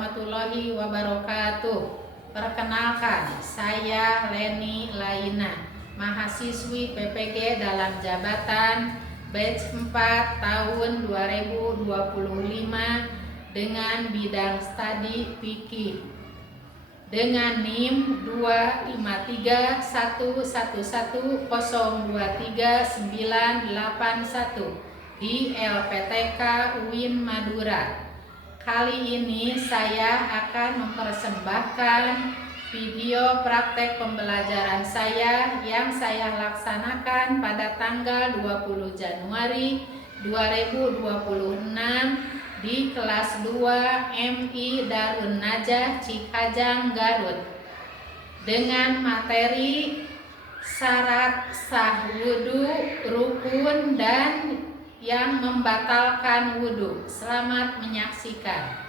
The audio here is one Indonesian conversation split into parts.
warahmatullahi wabarakatuh. Perkenalkan, saya Leni Laina, mahasiswi PPG dalam jabatan batch 4 tahun 2025 dengan bidang studi fikih dengan NIM 25311102391 di LPTK UIN Madura. Kali ini saya akan mempersembahkan video praktek pembelajaran saya yang saya laksanakan pada tanggal 20 Januari 2026 di kelas 2 MI Darun Najah Cikajang, Garut, dengan materi syarat sah wudu, rukun, dan yang membatalkan wudu. Selamat menyaksikan.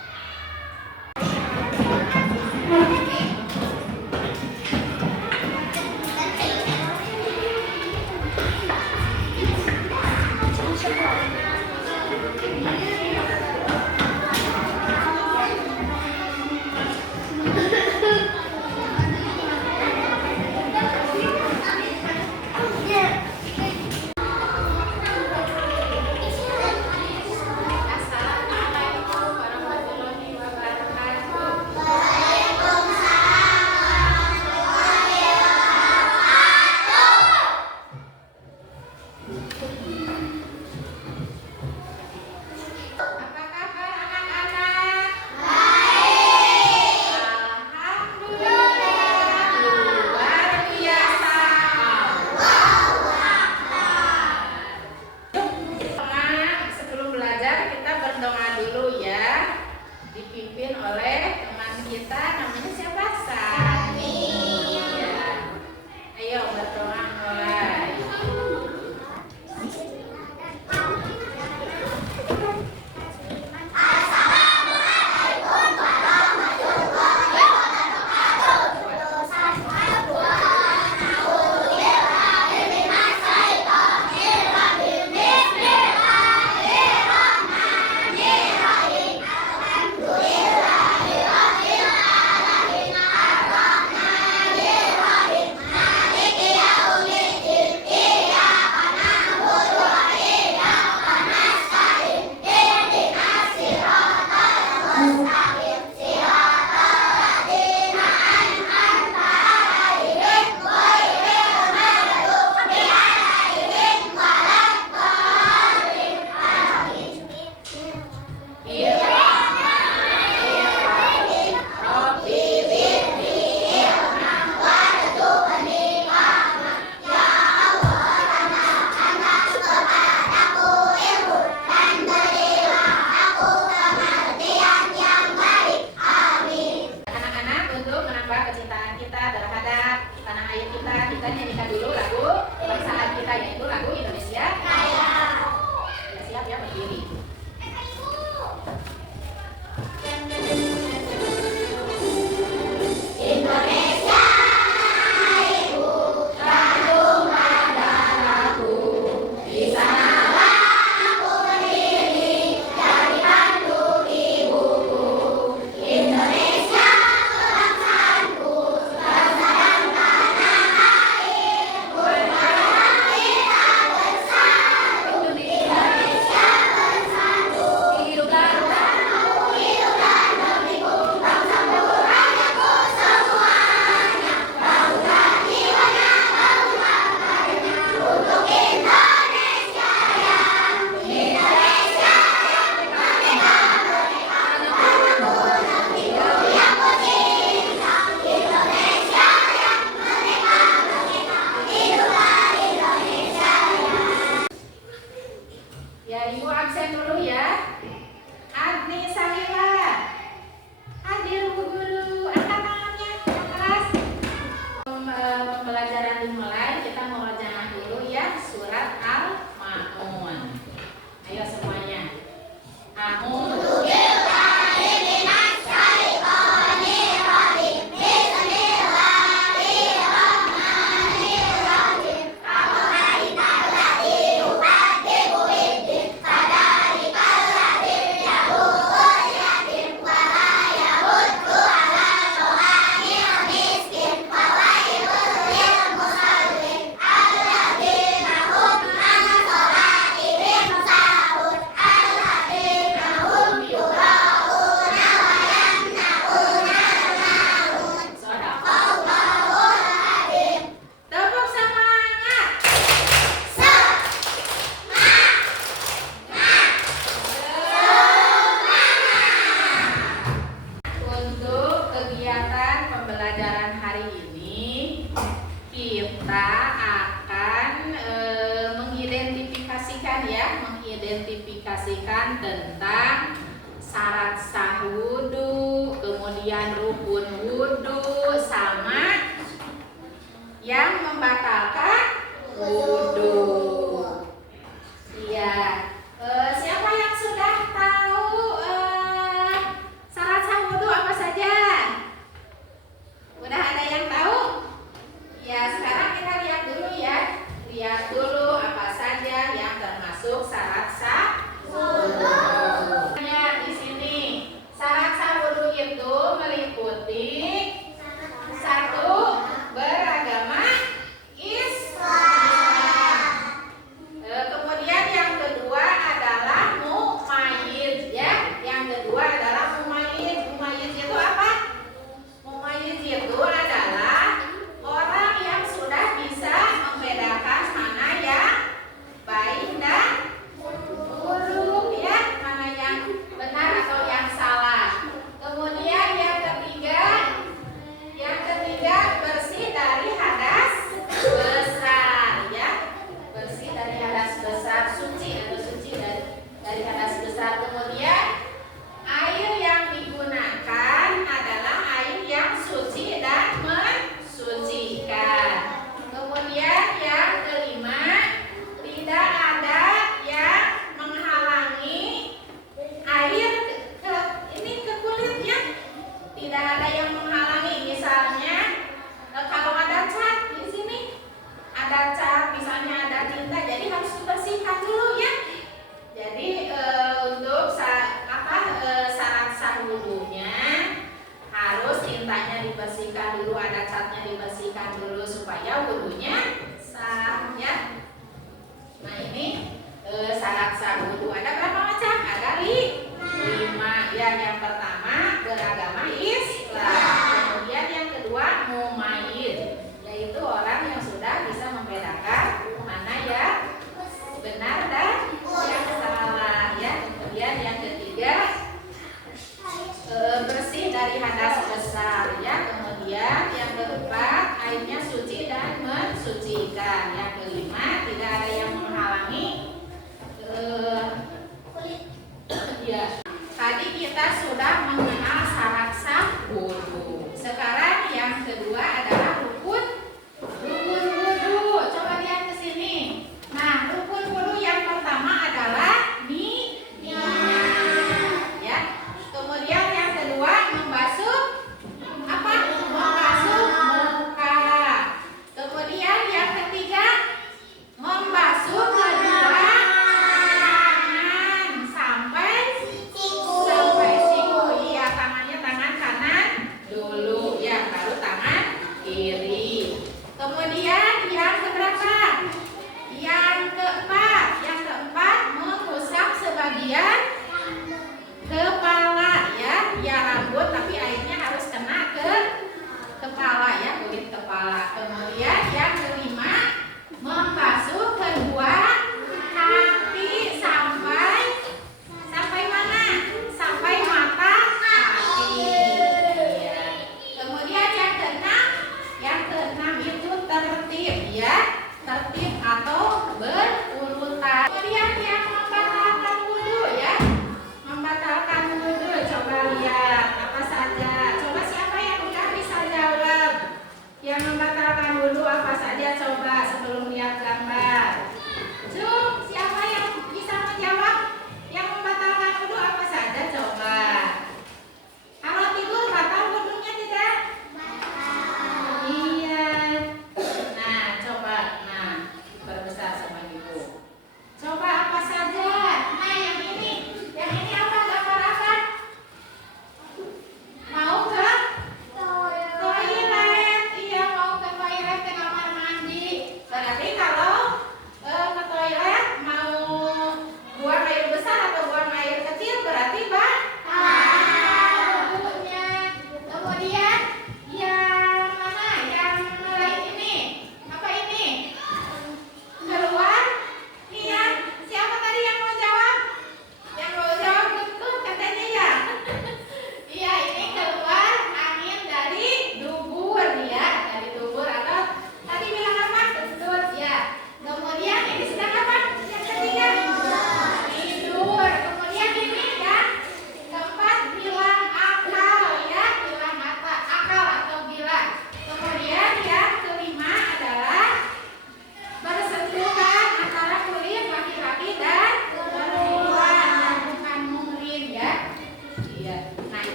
Dipimpin oleh teman kita, namanya siapa? Sani. Ya. Ayo berdoa mulai. kemudian rukun wudhu, sama yang membatalkan wudhu. Iya. Siapa yang sudah tahu syarat sah wudhu apa saja? Udah ada yang tahu? Ya, sekarang kita lihat dulu ya. Lihat dulu apa saja yang termasuk syarat sah wudhu. Ya, di sini syarat sah wudhu itu meliputi satu, beragama Islam. Kemudian yang kedua adalah mumayyiz ya. Yang kedua adalah mumayyiz. Mumayyiz itu apa? Mumayyiz itu adalah orang yang sudah bisa membedakan mana yang baik dan buruk ya, mana yang benar atau yang salah. Kemudian yang ketiga bersih dari hadas besar ya. Bersih dari hadas besar, suci atau suci dari hadas besar. Kemudian air yang digunakan adalah air yang suci dan mensucikan. Kemudian yang kelima, tidak ada yang menghalangi air ke kulitnya. Tidak ada yang menghalangi. Misalnya kalau ada cat di sini, ada cat, misalnya ada tinta, jadi harus dibersihkan dulu ya. Jadi untuk syarat sah wudhunya harus tintanya dibersihkan dulu, ada catnya dibersihkan dulu supaya wudhunya sah ya. Nah ini syarat sah wudhu ada berapa macam? Ada 5 ya. Yang pertama beragama Islam. Kemudian yang kedua mumayyiz, yaitu orang yang sudah bisa membedakan mana yang benar dan yang salah ya. Kemudian yang ketiga bersih dari hadas besar ya. Kemudian yang keempat airnya suci dan mensucikan. Yang kelima tidak ada yang menghalangi ya. Tadi kita sudah mengenal syarat sah wudhu. Sekarang yang kedua adalah rukun wudhu. Coba lihat ke sini. Nah, rukun wudhu yang pertama adalah niat ya. Kemudian yang kedua membasuh apa? Membasuh muka.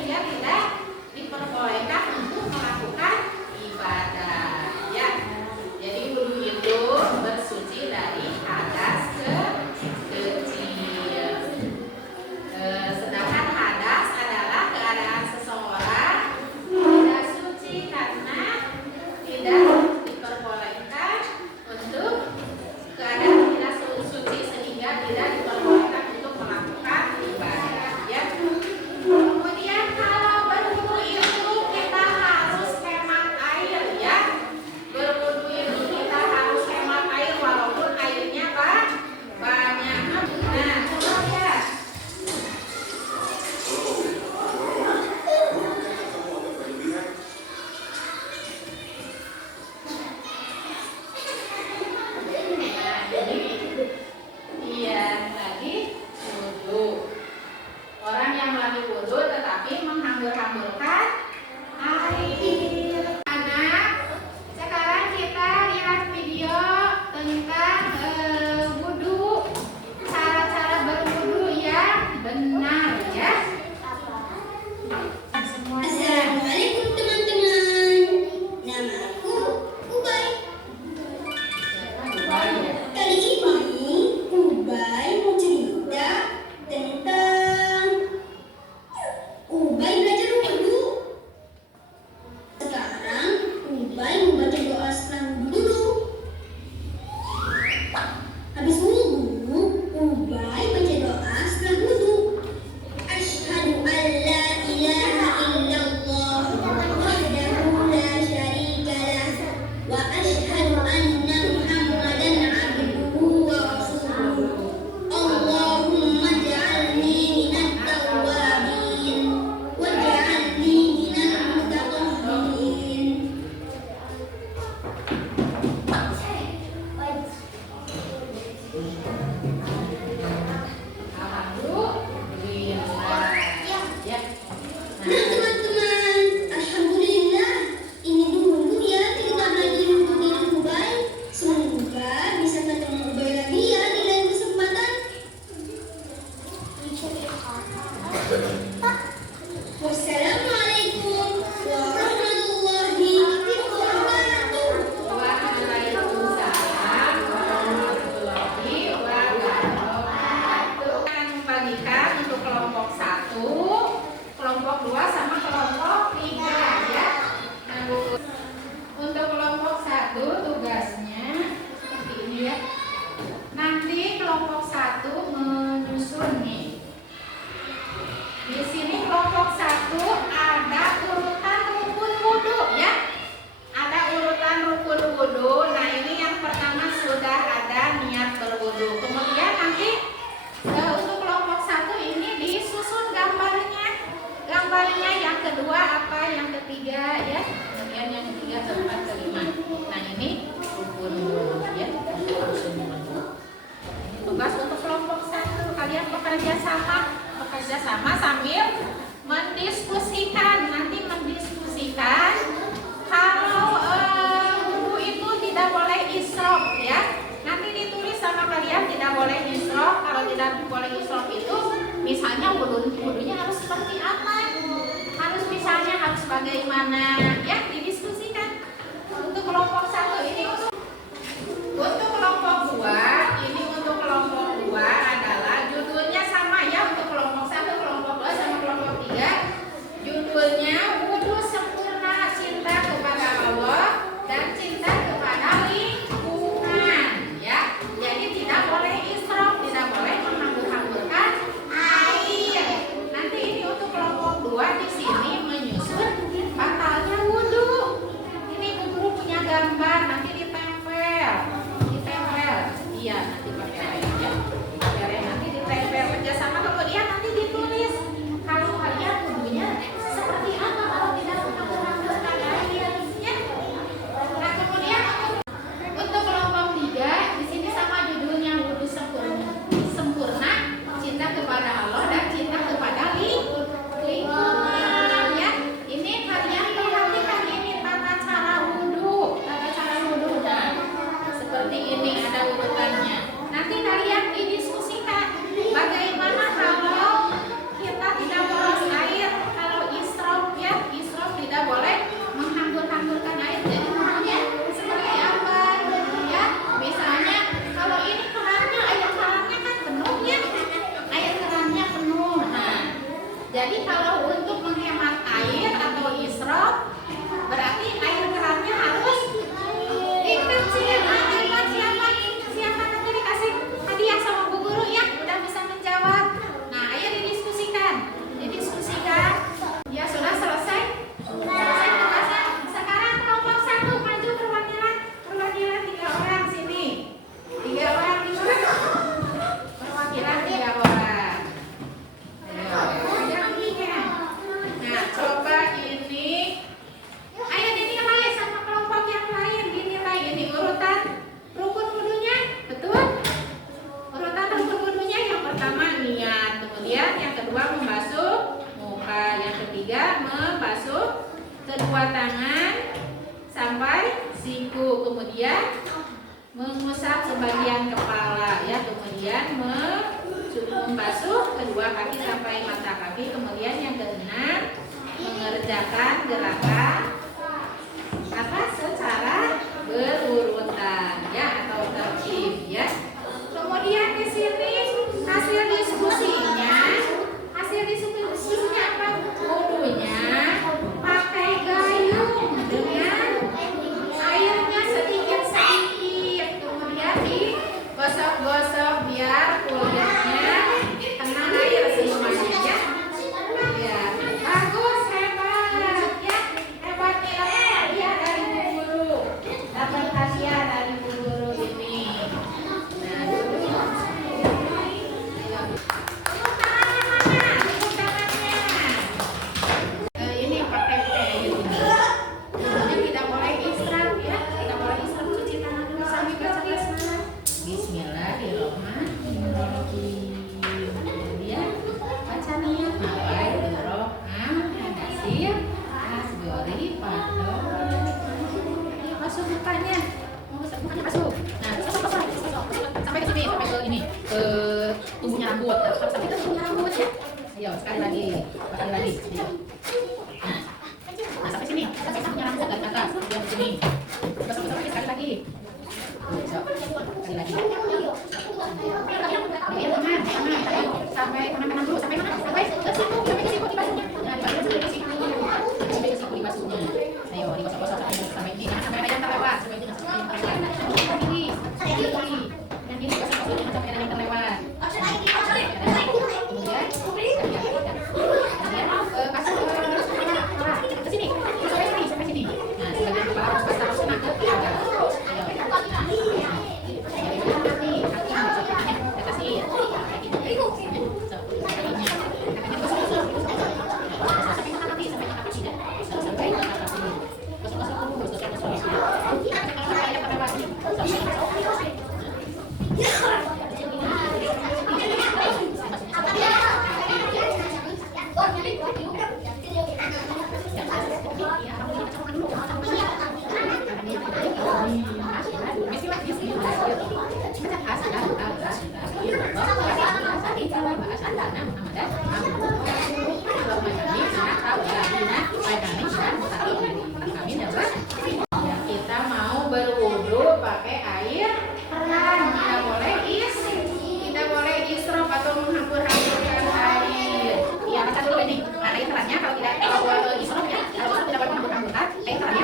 sehingga tidak diperbolehkan untuk melakukan ibadah. Ya, jadi wudhu itu bersuci dari hadas kecil. Sedangkan hadas adalah keadaan seseorang tidak suci karena tidak diperbolehkan untuk keadaan tidak suci sehingga tidak diperbolehkan untuk melakukan ibadah. Ya. Kemudian kalau berwudu itu kita harus hemat air ya. Berwudu itu kita harus hemat air walaupun airnya banyak. Nah, coba ya. Orang yang lagi wudhu tetapi menghambur-hamburkan air. Anak, sekarang kita lihat video tentang wudhu, cara-cara berwudhu yang benar ya. Semuanya. Assalamualaikum teman-teman. Nama aku Ubay. Kali ini Ubay mau cerita tentang Ubay belajar wudhu. Sekarang Ubay mau baca doa setelah wudhu dulu. Habis wudhu, Ubay baca doa setelah wudhu. Asyhadu an la ilaha illallah wahdahu la syarika lah wa asyhadu anna Muhammadan abduhu wa rasuluh. Allahumma ja'alni minat tawwabin waj'alni minal mutatahhirin. Alhamdulillah. Ya. Nah teman-teman, alhamdulillah ini dulu ya cerita belajar wudhu dari Ubay. Semoga bisa ketemu Ubay lagi ya di lain kesempatan. Wassalamualaikum warahmatullahi wabarakatuh. Waalaikumsalam warahmatullahi wabarakatuh. Akan membagikan untuk kelompok 1, kelompok 2 sama kelompok 3 ya. Nah, Bu, untuk kelompok 1 tugasnya seperti ini ya. Nanti kelompok 1 menyusun nih. Di sini kelompok 1 ada urutan rukun wudhu ya. Ada urutan rukun wudhu. Nah, ini yang pertama sudah ada niat berwudhu. Kemudian nanti untuk kelompok 1 ini disusun gambarnya. Gambarnya yang kedua apa, yang ketiga ya. Kemudian yang ketiga, keempat, kelima. Nah, ini rukun wudhu ya. Tugas untuk kelompok 1, kalian bekerja sama sambil mendiskusikan. Nanti mendiskusikan kalau wudhu itu tidak boleh israf ya. Nanti ditulis sama kalian tidak boleh israf. Kalau tidak boleh israf itu misalnya wudhunya harus seperti apa, harus misalnya harus bagaimana ya, didiskusikan. Untuk kelompok 1 ini. Untuk kelompok 2 ini, untuk kelompok 2 adalah judulnya sama ya. Untuk kelompok 1, kelompok 2 sama kelompok 3 judulnya wudhu sempurna, cinta kepada Allah dan cinta kepada lingkungan ya. Jadi tidak boleh israf, tidak boleh menghambur-hamburkan air. Nanti ini untuk kelompok 2 di sini menyusun batalnya wudhu. ketiga membasuh kedua tangan sampai siku, kemudian mengusap sebagian kepala ya, kemudian membasuh kedua kaki sampai mata kaki, kemudian yang keenam mengerjakan gerakan apa secara berurutan ya atau tertib ya. Kemudian di sini hasil diskusinya apa? Gurunya pakai gayung dengan airnya sedikit-sedikit, kemudian digosok-gosok biar kulitnya kena air semuanya ya. Ya, bagus, hebat ya, hebat ya dari Bu Guru, dapat hadiah dari Bu Guru ini. Nah, tepuk tangannya. Ini pakai air ini. Kemudian tidak boleh israf ya, tidak boleh israf, cuci tangan dulu sambil baca basmalah. Bismillahirrahmanirrahim. Kemudian baca niat masuk mukanya, masuk. Nah, sampai ke sini, sampai ke ini, ke tumbuhnya rambut. Sampai ke tumbuhnya rambut ya. Ayo, sekali lagi. Nah, sampai sini, sampai tumbuhnya rambut dari atas, sampai sini. Sampai sekali lagi. Sekali lagi. Sampai kanan dulu, sampai mana? Sampai ke siku, dibasuhnya. Nah, dibasuhnya sampai ke siku. Sampai ke siku dibasuhnya. Ayo, digosok-gosok sampai ini, sampai ada yang terlewat. Sampai ini, sampai ini. Dan ini digosok-gosok sampai ada yang terlewat. Kemudian, kasih ke sini, sampai sini. Nah, sebagian kepala harus basah, harus kena ke atas. Kita mau berwudu pakai air keran, tidak boleh israf atau menghambur-hamburkan air. Iya, baca dulu ini. Nah, air kerannya kalau israf ya, kalau tidak boleh menghambur-hamburkan air kerannya.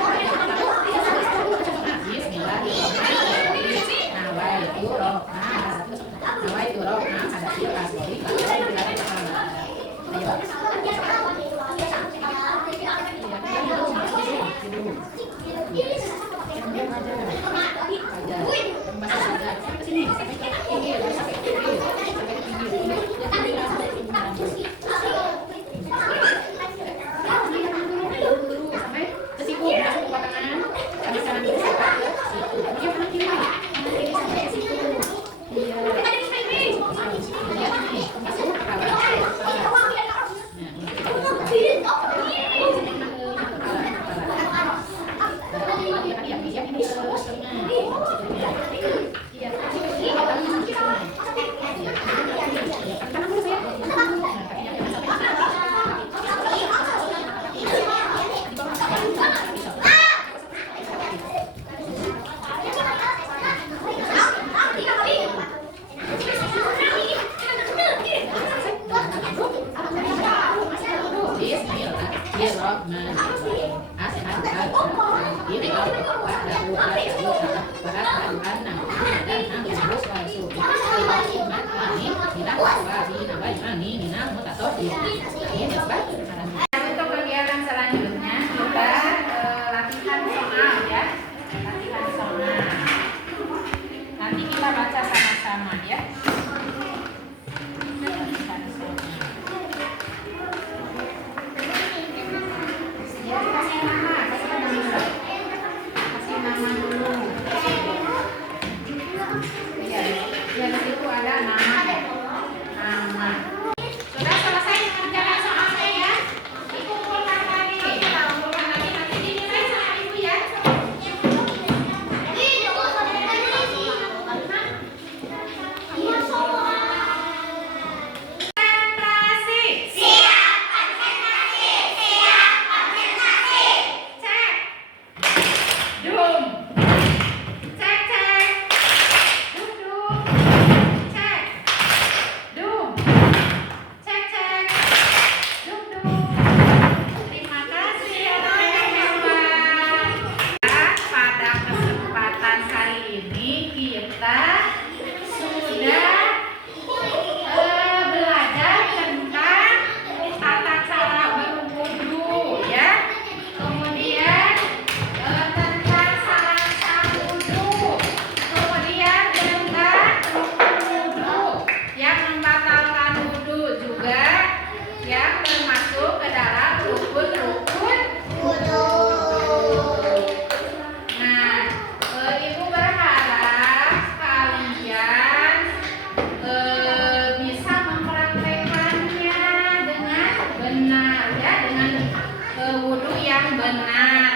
Untuk kegiatan selanjutnya kita latihan soal ya, latihan soal. Nanti kita baca sama-sama ya. Latihan soal. Ya, kasih nama dulu. Kasih nama dulu. Iya, di situ ada nama. Sudah selesai mengerjakan soalnya ya. wudhu yang benar.